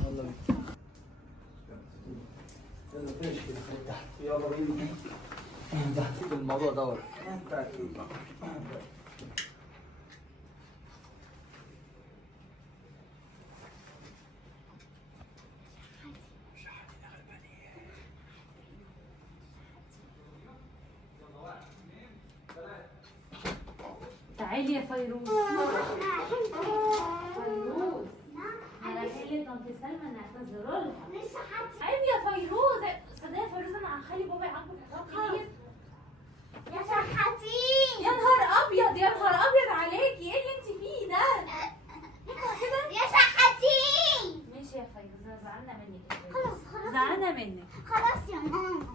يلا بينا. يلا فيش كده تحت. يلا بينا تحت في الموضوع دوت. تعالي يا فيروز. فيروز انا قايله طنط سلمى نعتذر لها. عيب يا فيروز. صدق يا فيروز انا هخلي بابا يعاقبك عقاب كبير. يا شحاتين يا نهار ابيض يا نهار ابيض عليكي، ايه اللي انت فيه ده؟ ينفع كده؟ يا شحاتين. ماشي يا فيروز انا زعلانه منك. خلاص خلاص زعلانه منك. خلاص يا ماما.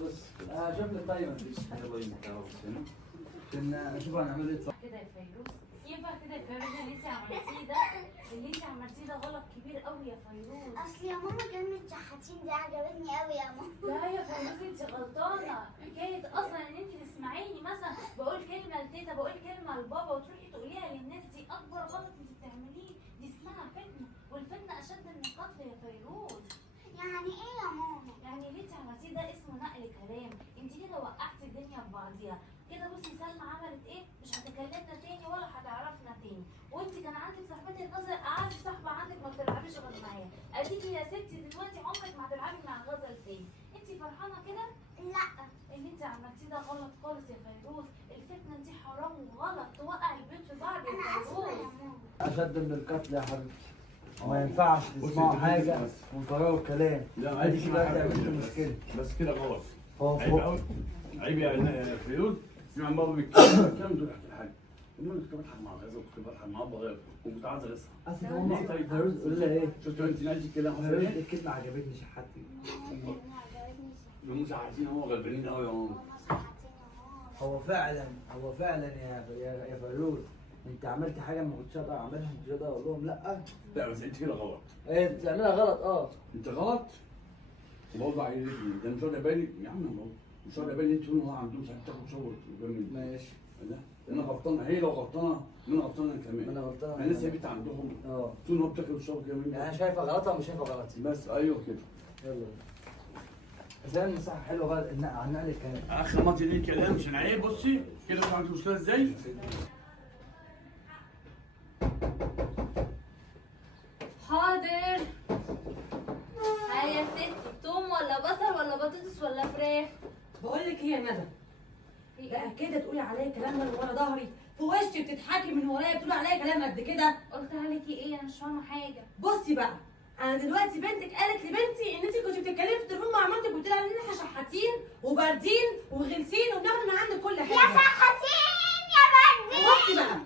بص شوف لي طيب مفيش حاجه باينه كده بس هنا عشان اشوف هنعمل ايه. كده يا فيروز ينفع كده يا فيروز؟ اللي انت عملتيه ده غلط كبير قوي يا فيروز. اصل يا ماما كلمة شحاتين دي عجبتني قوي يا ماما. لا يا فيروز انت غلطانه. حكايه اصلا ان انت تسمعيني مثلا بقول كلمه لتيتا بقول كلمه لبابا وتروحي تقوليها للناس، دي اكبر غلط انت بتعمليه. دي اسمها فتنه، والفتنه اشد من القتل يا فيروز. يعني ايه يا ماما؟ يعني اللي انت عملتيه ده اسمه نقل كلام. انت كده وقعتي الدنيا في بعضيها. كده بصي سلمى عملت ايه؟ مش هتكلمنا تاني ولا هتعرفنا تاني. وانت كان عندك صاحبتي الغزل، اعز صاحبه عندك ما بتلعبيش غير معايا. اديكي يا ستي دلوقتي عمرك ما هتلعبي مع غزل تاني. انت فرحانه كده؟ لا اللي انت عملتيه ده غلط خالص يا فيروز. الفتنه دي حرام وغلط، توقع البيوت في بعض يا انا اسفة يا فيروز. ماما. اشد من القتل يا حبيبتي. وما ينفعش تسمعوا حاجه وتغيروا الكلام. لا ادي كده هتعمل مشكله. بس كده غلط. هو عيب فوق. قوي. عيب يا فيروز. اسمع بابا بيتكلم الكلام دول تحت الحاجه. المهم كنت بضحك مع غزه وكنت بضحك مع ابا غير وكنت عايز اسمع. اصل هم فيروز قول لها ايه؟ شفت انت نادي كده فيروز الكلمه عجبتني شحاتي. الكلمة عجبتني. مش عايزين هم غلبانين قوي يا ماما. ماما شحاتين يا ماما. هو فعلا يا فيروز انت عملت حاجه ما كنتش اقدر اعملها. مش اقدر اقول لهم لا. لا بس انت كده غلط. ايه بتعملها غلط. انت غلط. وبرضه عايز ده مش واخد بالي يا عم والله مش واخد بالي انت هو عندهم ساعات تاخد شاور جامد. ماشي. لا انا غلطان هي لو غلطانه انا غلطان انا كمان. انا غلطان. انا لسه بيت عندهم طول ما بتاكل شاور جامد. يعني انا شايفه غلطها ومش شايفه غلطي. بس ايوه كده. يلا بس انا النصيحه حلوه بقى عن نقل الكلام. اخر ما تقولي كلام مش عيب. بصي كده فهمت المشكله ازاي؟ حاضر. هاي يا ستي، توم ولا بصل ولا بطاطس ولا فراخ؟ بقول لك ايه يا ندى؟ بقى كده تقولي عليا كلام من ورا ظهري، في وشي بتضحكي من ورايا بتقولي عليا كلام قد كده. قلت عليكي ايه؟ انا مش فاهمه حاجه. بصي بقى، انا دلوقتي بنتك قالت لبنتي ان انت كنت بتتكلمي في التليفون مع مامتك وقلت لها ان احنا شحاتين وباردين وغلسين وبناخد من عندك كل حاجه. يا شحاتين يا بردين. بصي بقى،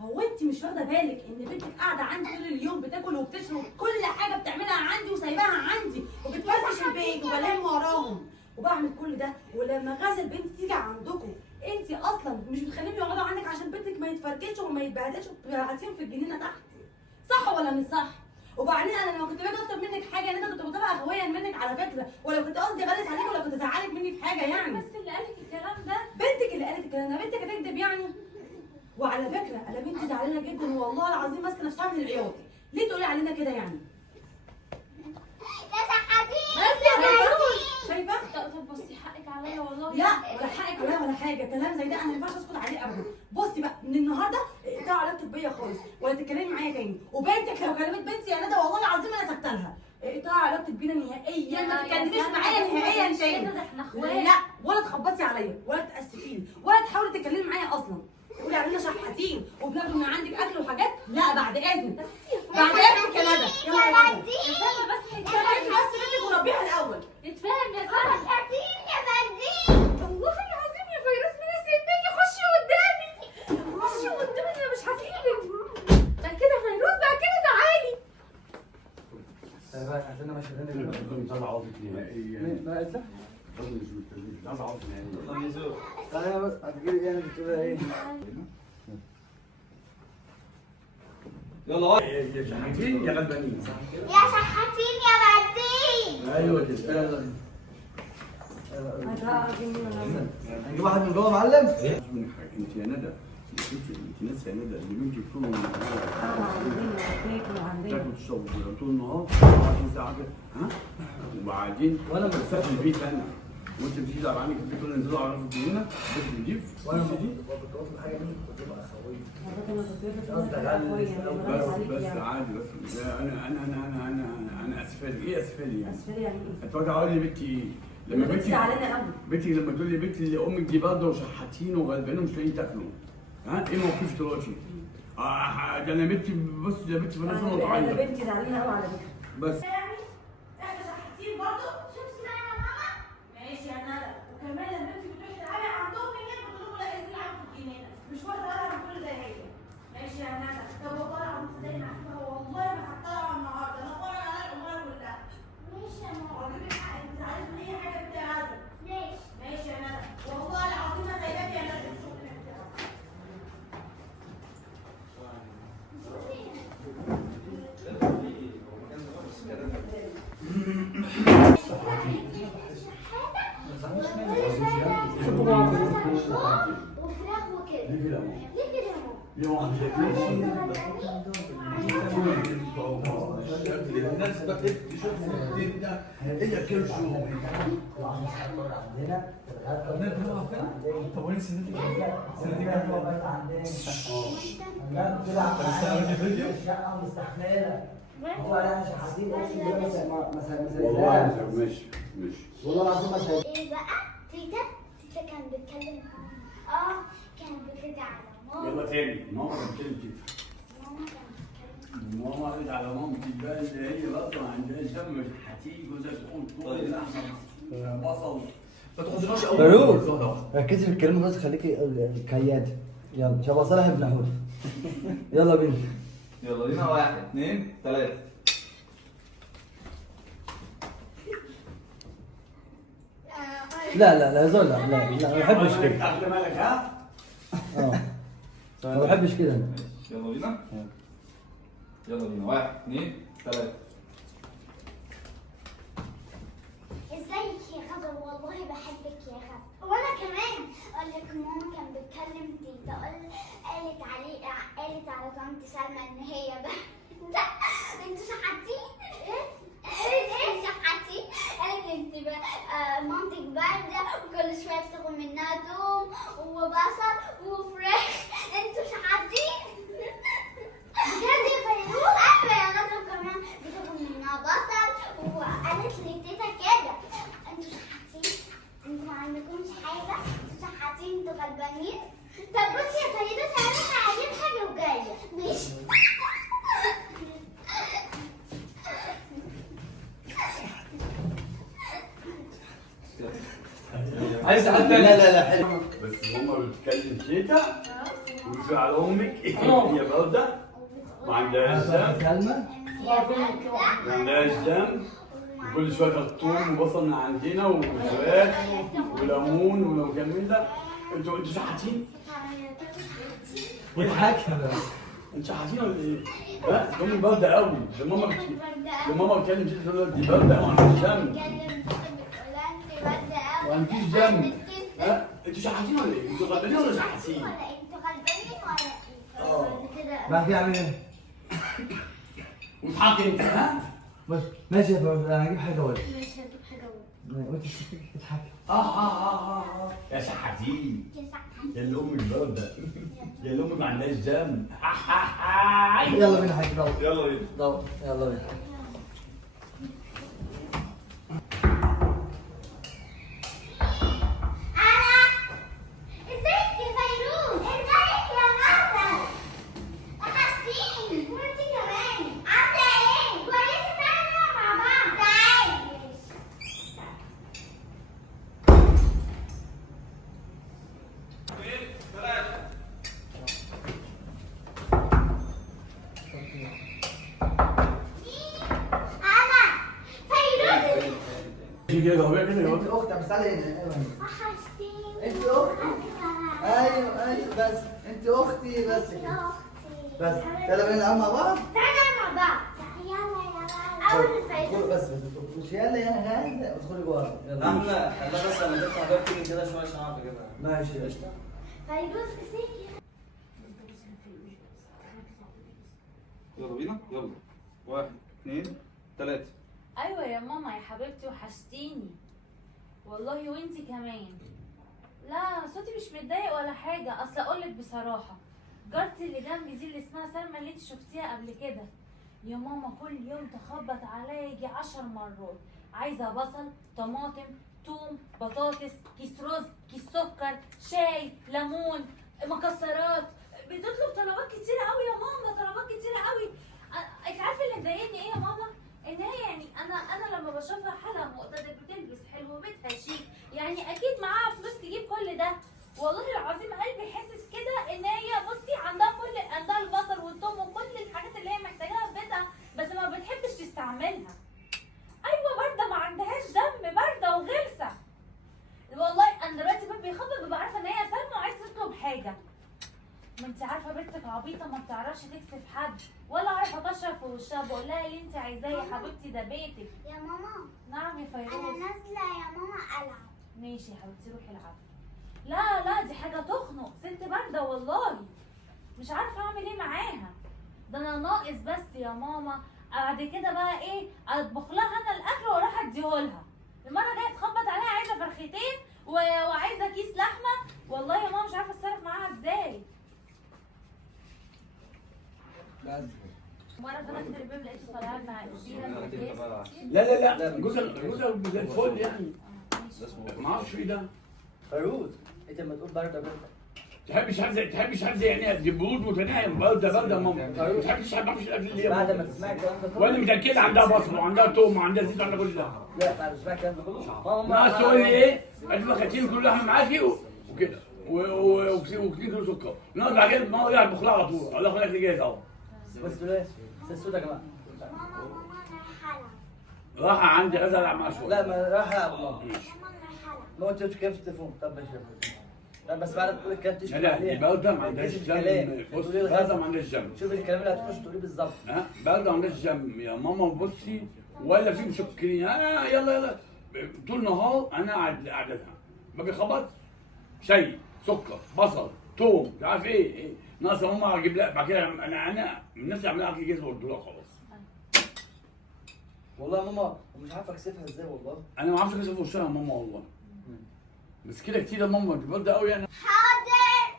هو انت مش واخده بالك ان بنتك قاعده عندي طول اليوم بتاكل وبتشرب كل حاجه بتعملها عندي وسايباها عندي وبتفرش البيت وبلم وراهم وبعمل كل ده، ولما غزل بنتي تيجي عندكم انت اصلا مش بتخليهم يقعدوا عندك عشان بنتك ما يتفركش وما يتبهدلش وتبعتيهم في الجنينه تحت. صح ولا مش صح؟ وبعدين انا لما كنت باجي اطلب منك حاجه انا كنت بطلبها اخويا منك على فكره، ولا كنت قصدي اغلس عليك ولا كنت ازعلك مني في حاجه يعني. بس اللي قالك الكلام ده بنتك اللي قالت الكلام ده، بنتك هتكذب يعني؟ وعلى فكره انا بنتي زعلانه جدا والله العظيم ماسكه نفسها من العياط. ليه تقولي علينا كده يعني؟ يا شحاتين بس يا يا بردين. شايفه؟ طب بصي حقك عليا والله. لا ولا حقك ولا حاجه، كلام زي ده انا ما ينفعش اسكت عليه ابدا. بصي بقى من النهارده اقطعي علاقتك بيا خالص ولا تتكلمي معايا تاني، وبنتك لو كلمت بنتي يا ندى والله العظيم انا سكت لها. اقطعي علاقتك بينا نهائيا، ما تتكلميش معايا نهائيا تاني. ده احنا اخوات. لا ولا تخبطي عليا ولا تاسفيني ولا تحاولي تتكلمي معايا اصلا. تقولي علينا شحاتين وبناخد من عندك اكل وحاجات. لا بعد اذنك، بعد اذنك يا ندى. يلا يا ندى يا سلمى بس انت نتفاهم. بس بنتك وربيها الاول. نتفاهم يا يا سلمى. شحاتين يا بردين. والله العظيم يا فيروز من سيبني. خشي قدامي خشي قدامي، انا مش هسيبك. بقى كده فيروز بقى كده تعالي. بقى عشان انا مش فاهم مش عايز اعوضك نهائيا. ما قلت مش عايز اعوضك نهائيا. انا بس هتجيلي ايه؟ انا كنت بقى ايه؟ يلا يا شحاتين يا غلبانين. يا شحاتين يا بردين. ايوه كده. يلا هنجيب واحد من جوه يا معلم؟ انت يا ندى انت ناسيه ندى اللي بنتي بتكون عندنا تاكل تشرب طول النهار 24 ساعه كده ها وبعدين وانا ما بسافرش البيت انا وانت بتيجي على عنك البيت ولا ننزلوا على راس الجنينه بيت نضيف وانا كنت واخد حاجه منك كنت بقى خويه بس عادي بس انا اسفلي ايه اسفلي يعني؟ اسفلي يعني ايه؟ هترجع اقول لي بنتي لما بنتي زعلانه قوي بنتي لما تقول لي بنتي اللي امك دي برضه وشحاتين وغلبانين ومش لاقيين تاكلوا ها ايه موقفك دلوقتي؟ ده انا بنتي بص يا بنتي في ناس انا وضعيه بنتي زعلانه قوي على فكره بس احنا شحاتين برضه شفتي بقى يا ماما ماشي يا ندى وكمان لما انت بتروحي تلعبي عندهم هناك بتقولوا لا عايزين نلعب في الجنينه مش واخده بالها من كل ده هي ماشي يا ندى طب والله العظيم صدقني معاكي والله ما هطلع النهارده انا اتفرج على الامور كلها ماشي يا ماما. واجيب لك حق انت عايز من اي حاجه بنت عزل ليش؟ ماشي يا ندى والله العظيم ما سايباكي يا ندى الشغل اللي بتاعك وفراخ وكده. ليه كده يا ماما؟ ليه كده يا ماما؟ ليه واحد الناس بقت تشوف الدنيا هي كرشو طب وين سنتك؟ سنتك كام؟ الشقة مستحملة هو يعني شحاتين والله ماشي والله العظيم ما سايبين ايه بقى؟ تيتا كانت بتتكلم كانت بتدعي على ماما. يلا تاني ماما بتتكلم كده ماما كانت بتتكلم. ماما قالت على مامتي بقى اللي هي برضه ما عندهاش دم هتيجي جوزها تقول كل لحمه بصل ما تاخدناش اول فاروق ركزي في الكلمة بس خليكي كيادة يلا شباب صالح ابن حوت يلا بينا يلا بينا 1 2 3 لا هزار لا ما بحبش كده تاخد بالك ها؟ ما بحبش كده أنا. يلا بينا يلا بينا 1 2 3 ازيك يا خضر والله بحبك يا خضر. وانا كمان اقول لك ماما كانت بتكلم تيتا قالت على طنط سلمى ان هي لا انتوا شحاتين ايه شحاتين قالت انت مامتك بارده وكل شويه بتاخد منها توم وبصل وفراخ انتوا شحاتين بجد يا فيروز. ايوه يا غزل كمان بتاخد منها بصل وقالت لي تيتا كده انتوا شحاتين انتوا ما عندكمش حاجه انتوا شحاتين انتوا غلبانين. طب بصي يا فيروز انا هجيب حاجه وجايه ماشي. عايز حد لا حلو بس ماما بتتكلم تيتا وتقول على امك هي برده ما عندهاش دم سلمى ما عندهاش دم وكل شويه تاخد توم وبصل من عندنا وفراخ وليمون وكلام من ده انتوا شحاتين؟ ويضحك انتوا شحاتين ولا ايه؟ ها امي برده قوي ده ماما بتكلم تيتا تقول لها دي برده وما عندهاش دم ما عندكيش دم ها انتوا شحاتين ولا ايه؟ انتوا غلبانين ولا شحاتين؟ ما في عامل ايه؟ وتحط انت ها؟ بس ماشي يا فوز انا هجيب حاجه ولا مش هجيب حاجه وانت تضحكي يا شحاتين يا يا اللي امك برده يا اللي امك ما عندهاش دم يلا بينا حاجه دور يلا بينا يلا بينا ازيك يا فيروز؟ ازيك يا غزل؟ وحشتيني وانتي كمان عاملة ايه؟ كويسة تعالي نلعب مع بعض تعالي انا فيروز كده كده كده انت اختي بس تعالي هنا وحشتيني انت اختي ايوه بس انت اختي بس كده بس يلا بينا نلعب مع بعض تعالى مع بعض يلا اول فيروز بس مش يلا يا غاده ادخلي جوه يلا احنا بس انا جبت حاجات كده شويه عشان اعرف اجيبها ماشي قشطه فيروز ازيك يلا بينا يلا. 1 2 3. ايوه يا ماما يا حبيبتي وحشتيني والله وانتي كمان. لا صوتي مش متضايق ولا حاجه، اصل اقولك بصراحه جارتي اللي جنبي دي اللي اسمها سلمى اللي انت شفتيها قبل كده يا ماما كل يوم تخبط عليا يجي 10 مرات، عايزه بصل طماطم توم بطاطس كيس رز كيس سكر شاي ليمون مكسرات، بتطلب طلبات كتيره قوي يا ماما، طلبات كتيره قوي. انت عارفه اللي مضايقني ايه يا ماما؟ ان هي يعني انا لما بشوفها حالها مقتدر بتلبس حلو وبيتها شيك، يعني اكيد معاها فلوس تجيب كل ده. والله العظيم قلبي حاسس كده ان هي بصي عندها البصل والثوم وكل الحاجات اللي هي محتاجاها في بيتها، بس ما بتحبش تستعملها. ايوه بارده ما عندهاش دم، بارده وغلسه. والله انا دلوقتي باب بيخبط ببقى عارفه ان هي سلمى وعايزه تطلب حاجه. ما انت عارفه بنتك عبيطه ما بتعرفش تكسف حد ولا عارفه تشرب في وشها، بقول لها اللي انت عايزاه يا حبيبتي ده بيتك. يا ماما نعم يا انا فيروز. نازله يا ماما العب. ماشي يا حبيبتي روحي العبي. لا دي حاجه تخنق، ست بارده والله مش عارفه اعمل ايه معاها. ده انا ناقص بس يا ماما بعد كده بقى ايه اطبخ لها انا الاكل واروح اديهولها. المره الجايه تخبط عليها عايزه فرختين وعايزه كيس لحمه، والله يا ماما مش عارفه اتصرف معاها ازاي. بس مره فتحت الباب لقيته طالعه مع كبيره في البيت. لا جوزك زي الفل يعني. ما اعرفش ايه ده. فيروز انت لما تقول بارده بارده تحبش حد يعني دي برود متناعم بارده يا ماما. ما تحبش حد يعرفش الاكل اللي هي بعد ما تسمعي الكلام ده كله ولا متاكده عندها بصل وعندها توم وعندها زيت وعندها كل ده. لا بعد ما تسمعي الكلام ده كله ناقص تقول لي ايه؟ ادفع خاتين كل لحمه معاكي وكده وكيلو سكر. نقعد بعد كده ماما يقعد بخلع على طول. الله يخليك اللي جاهز اهو. بس تقول ايه؟ السود يا جماعه ماما انا حلم. راحه عندي عايز العب معاها شويه. لا ما راح العب ماما ماما انا حلم. ما قلتش كيف التليفون. طب ماشي لا بس بعد ما تقول الكلام تشكي لا دي عليها. بارده ما عندهاش جم. بص بارده ما عندهاش جم. شوف الكلام اللي هتخش تقوليه بالظبط. ها بارده ما عندهاش جم يا ماما. بصي ولا في مسكرين يلا طول النهار انا قعدتها ما بيخبط شاي سكر بصل توم مش عارف ايه ناقص ماما اجيب لها بعد كده انا من الناس اللي عاملين اكل جاهز قلت لها خلاص. والله يا ماما ومش عارفه اكسفها ازاي والله. انا ما اعرفش اكسب في وشها يا ماما والله. بس كده كتير يا ماما دي برده قوي يعني. حاضر.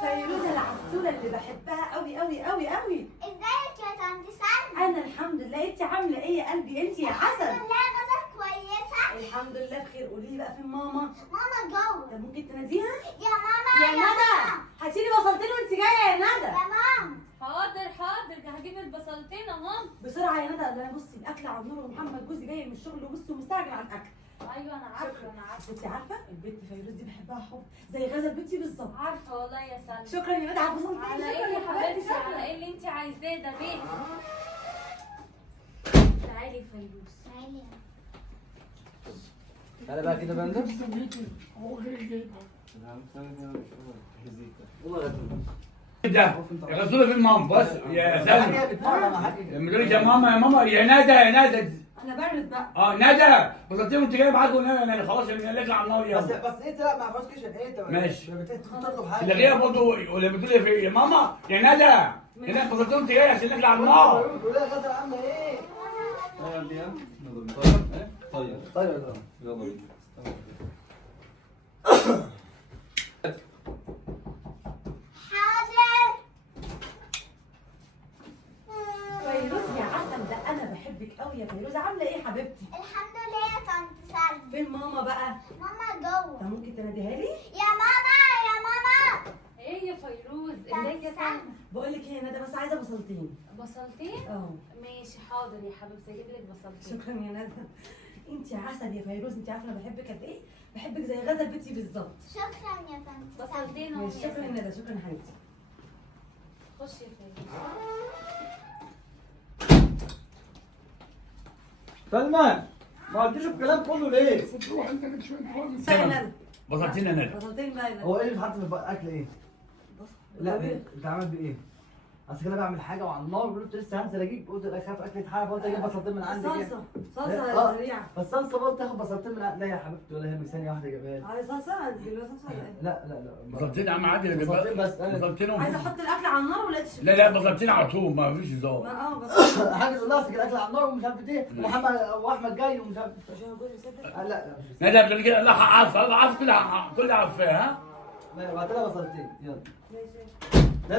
فيروز العسوله اللي بحبها قوي قوي قوي قوي. ازيك يا طنط سلمى؟ انا الحمد لله. انت عامله ايه يا قلبي؟ انت يا حسن. الحمد لله غدا كويسه. الحمد لله بخير. قولي لي بقى فين ماما؟ ماما جوه. طب ممكن تناديها؟ يا ماما يا ندى هاتي لي بصلتين وانت جايه يا ندى. يا ماما. حاضر هجيب البصلتين اهو. بسرعه يا ندى. ده انا بصي الاكل على النور ومحمد جوزي جاي من الشغل وبصي ومستعجل على الاكل. ايوه انا عارفه. انت عارفه البنت فيروز دي بحبها حب زي غزل بنتي بالظبط. عارفه والله يا سلمى. شكرا يا ندى على البصلتين. على شكرا ايه يا حبيبتي؟ شكرا. على ايه اللي انت عايزاه ده بيت. تعالي فيروز. تعالي. تعالى بقى كده بندر. والله ده الغسوله في ماما بس يا سلمى. حاجه بتمرن مع حاجه. لما تقول يا ماما يا ندى انا برد بقى. ندى بصلتين وانت جاي معاك انا خلاص الاكل على النار بس يلا. بس انت لا ما عرفتش كشف ايه انت ماشي. بتطلب حاجه. اللي غير برضه ولا بتقول يا ماما يا ندى هناك بصلتين وانت جاي عشان الاكل على النار. قول لها غدا عامله ايه؟ يلا بينا يلا بينا. طيب طيب يلا بينا. حاضر. فيروز يا عسل ده انا بحبك قوي يا فيروز. عامله ايه يا حبيبتي؟ الحمد لله يا طنط سلمى. فين ماما بقى؟ ماما جوه. طب ممكن تناديها لي؟ يا ماما يا ماما. ايه يا فيروز ازيك يا سلمى؟ بقول لك ايه يا ندى بس عايزه بصلتين. بصلتين؟ اه ماشي حاضر يا حبيبتي اجيب لك بصلتين. شكرا يا ندى. انت عسل يا فيروز. انت عارفه انا بحبك قد ايه؟ بحبك زي غزل بنتي بالظبط. شكرا يا طنط سلمى. بصلتين اهو. ماشي شكرا يا ندى. شكرا يا حبيبتي. خشي يا فيروز. سلمان ما قلتيش الكلام كله ليه؟ يا ندى بصلتين يا ندى. بصلتين بقى يا ندى. هو ايه اللي اتحط في الاكل ايه؟ لا انت عامل بايه؟ اصل كده بعمل حاجه وعلى النار وقلت لسه هنزل اجيب، قلت اخاف اكل يتحرق فقلت اجيب بصلتين من عندك يعني. صلصه سريعه. فالصلصه قلت اخد بصلتين من لا يا حبيبتي ولا يهمك ثانيه واحده جايبها لي. عايز صلصه؟ هتجيب لها صلصه ولا ايه؟ لا بصلتين يا عم عادي انا بصلتين بس. بصلتين عايزه احط الاكل على النار ولا تشوي؟ لا بصلتين على طول ما فيش هزار. بس حاجه تقول لها اصل الاكل على النار ومش عارف ايه ومحمد واحمد جاي ومش عارف. عشان جوزي مسافر. لا مش لا ده بتقول كده لا عارف كلها عارفاها ها. لا بعت لها بصلتين يلا. ماشي. لا